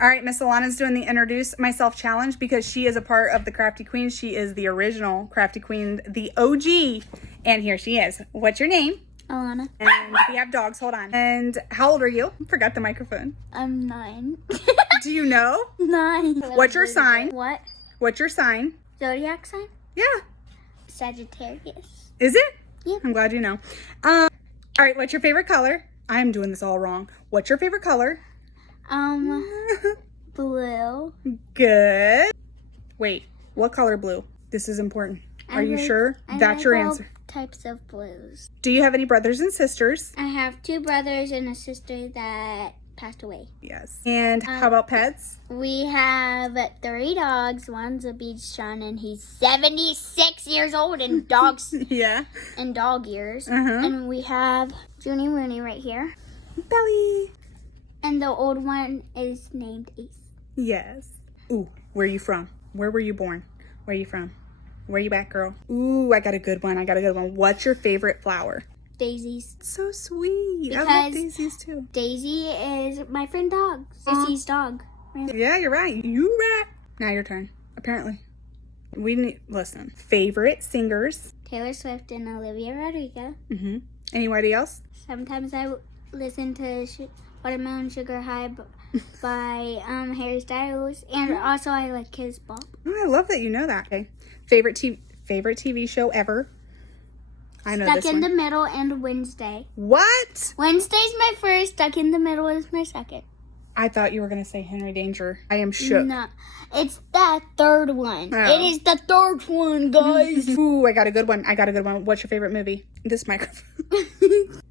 All right, Miss Alana's doing the introduce myself challenge because she is a part of the Crafty Queen. She is the original Crafty Queen, the OG. And here she is. What's your name? Alana. And we have dogs. Hold on. And how old are you? Forgot the microphone. I'm 9. Do you know? 9. What's your sign? What? What's your sign? Zodiac sign? Yeah. Sagittarius. Is it? Yeah. I'm glad you know. All right, what's your favorite color? I'm doing this all wrong. What's your favorite color? Blue. Good. Wait, what color blue? This is important. Are you sure? That's your answer. Types of blues. Do you have any brothers and sisters? I have 2 brothers and a sister that passed away. Yes. And how about pets? We have 3 dogs. One's a Bichon and he's 76 years old in dogs Yeah. in dog years. Uh-huh. And we have Junie Rooney right here. Belly. And the old one is named Ace. Yes. Ooh, where are you from? Where were you born? Where are you from? Where you at, girl? Ooh, I got a good one. What's your favorite flower? Daisies. So sweet. I love Because daisies too. Daisy is my friend dog. Daisy's dog. Yeah, you're right. You right. Now your turn. Apparently. Listen. Favorite singers? Taylor Swift and Olivia Rodrigo. Mm-hmm. Anybody else? Sometimes I listen to Watermelon Sugar High by Harry Styles. And also I like Kids Bop. Oh, I love that you know that. Okay. Favorite TV show ever? I know Stuck this in one. the Middle and Wednesday. What? Wednesday's my first. Stuck in the Middle is my second. I thought you were going to say Henry Danger. I am shook. No, it's the third one. Oh. It is the third one, guys. Ooh, I got a good one. What's your favorite movie? This microphone.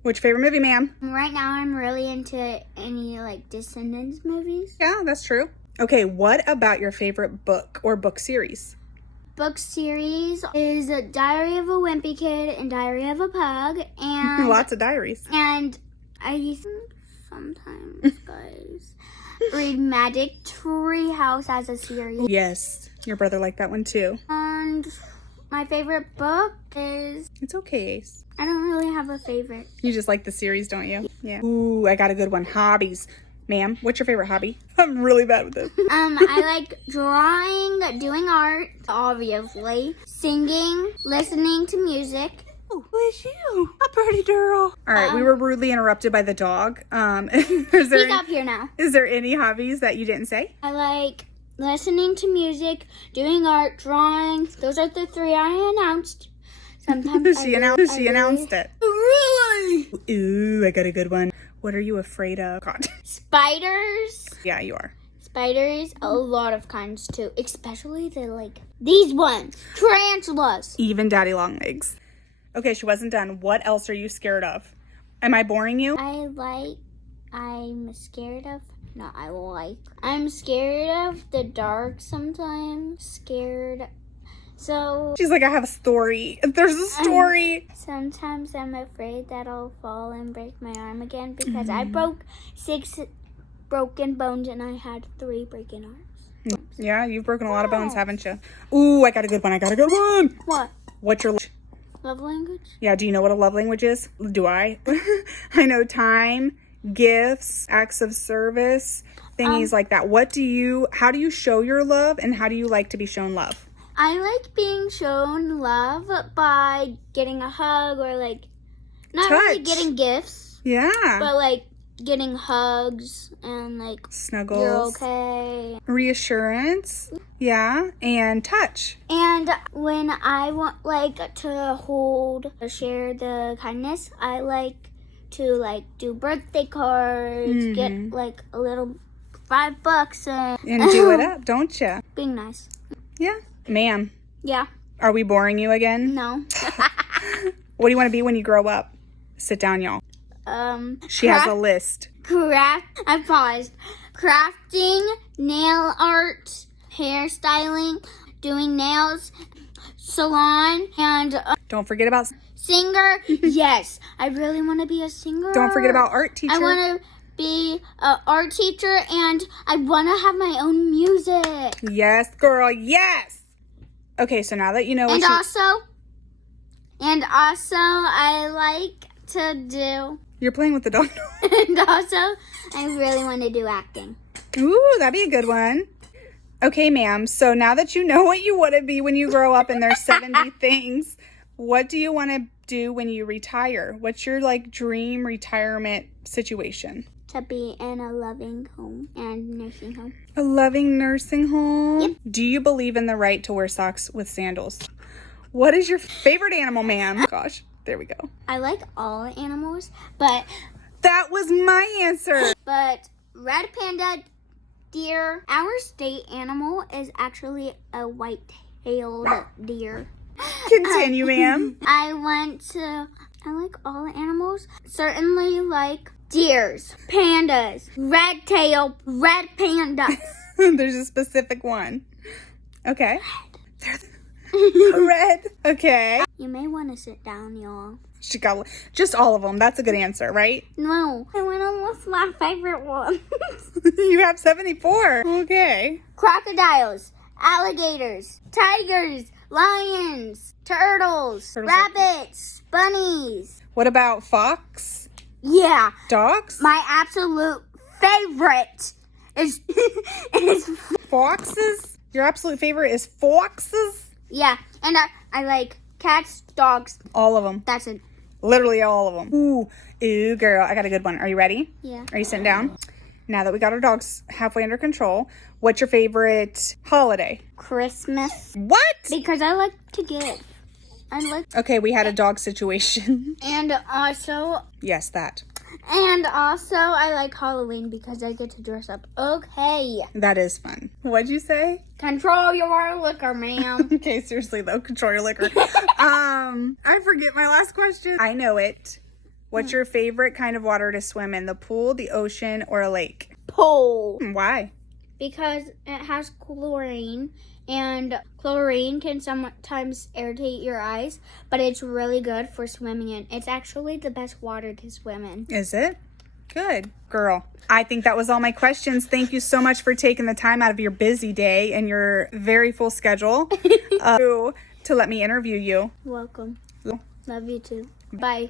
What's your favorite movie, ma'am? Right now, I'm really into any like Descendants movies. Yeah, that's true. Okay, what about your favorite book or book series? Book series is Diary of a Wimpy Kid and Diary of a Pug, and Lots of diaries. And I sometimes, guys, read Magic Tree House as a series. Yes, your brother liked that one too. And my favorite book is... It's okay, Ace. I don't really have a favorite. You just like the series, don't you? Yeah. Ooh, I got a good one. Hobbies. Ma'am, what's your favorite hobby? I'm really bad with this. I like drawing, doing art, obviously, singing, listening to music. Oh, who is you? A pretty girl. All right, we were rudely interrupted by the dog. He's up here now. Is there any hobbies that you didn't say? I like listening to music, doing art, drawing. Those are the 3 I announced. Sometimes She announced it. Really? Ooh, I got a good one. What are you afraid of? God. Spiders. Yeah, you are. Spiders, a lot of kinds too. Especially these ones. Tarantulas. Even daddy long legs. Okay, she wasn't done. What else are you scared of? Am I boring you? I'm scared of the dark sometimes. So She's like, I have a story. There's a story. Sometimes I'm afraid that I'll fall and break my arm again because I broke 6 broken bones and I had 3 broken arms. Yeah, you've broken a lot of bones, haven't you? Ooh, I got a good one. What? What's your... Love language? Yeah, do you know what a love language is? Do I? I know time, gifts, acts of service, thingies like that. How do you show your love and how do you like to be shown love? I like being shown love by getting a hug or not really getting gifts. Yeah. But getting hugs and snuggles. You're okay. Reassurance. Yeah. And touch. And when I want to share the kindness, I like to do birthday cards, get a little $5 And do it up, don't you? Being nice. Yeah. Ma'am. Yeah. Are we boring you again? No. What do you want to be when you grow up? Sit down, y'all. She has a list. I paused. Crafting, nail art, hairstyling, doing nails, salon, and Don't forget about... singer. Yes, I really want to be a singer. Don't forget about art teacher. I want to be an art teacher, and I want to have my own music. Yes, girl, yes! Okay, so now that you know what And also, I like to do... You're playing with the dog. And also, I really want to do acting. Ooh, that'd be a good one. Okay, ma'am. So now that you know what you want to be when you grow up and there's 70 things, what do you want to do when you retire? What's your like dream retirement situation? To be in a loving home and nursing home. A loving nursing home? Yep. Do you believe in the right to wear socks with sandals? What is your favorite animal, ma'am? Gosh, there we go. I like all animals, but That was my answer. red panda, deer. Our state animal is actually a white-tailed deer. Continue, ma'am. I like all animals. Certainly like deers, pandas, red pandas. There's a specific one. Okay. Red. Okay. You may want to sit down, y'all. She got just all of them. That's a good answer, right? No, I went on with my favorite one. You have 74. Okay. Crocodiles, alligators, tigers, lions, turtles, Turtles rabbits, bunnies. What about fox? Yeah, Dogs? my absolute favorite is Foxes? Your absolute favorite is foxes? yeah, and I like cats, dogs. All of them. That's it. Literally all of them. Ooh, girl. I got a good one. Are you ready? Yeah. Are you sitting down? Now that we got our dogs halfway under control, what's your favorite holiday? Christmas. What? Because I like to give. Okay, we had a dog situation. And also Yes, that. I like Halloween because I get to dress up. Okay. That is fun. What'd you say? Control your liquor, ma'am. Okay, seriously though, control your liquor. I forget my last question. I know it. What's your favorite kind of water to swim in? The pool, the ocean, or a lake? Pool. Why? Because it has chlorine, and chlorine can sometimes irritate your eyes, but it's really good for swimming in. It's actually the best water to swim in. Is it? Good. Girl, I think that was all my questions. Thank you so much for taking the time out of your busy day and your very full schedule to let me interview you. Welcome. Love you too. Bye.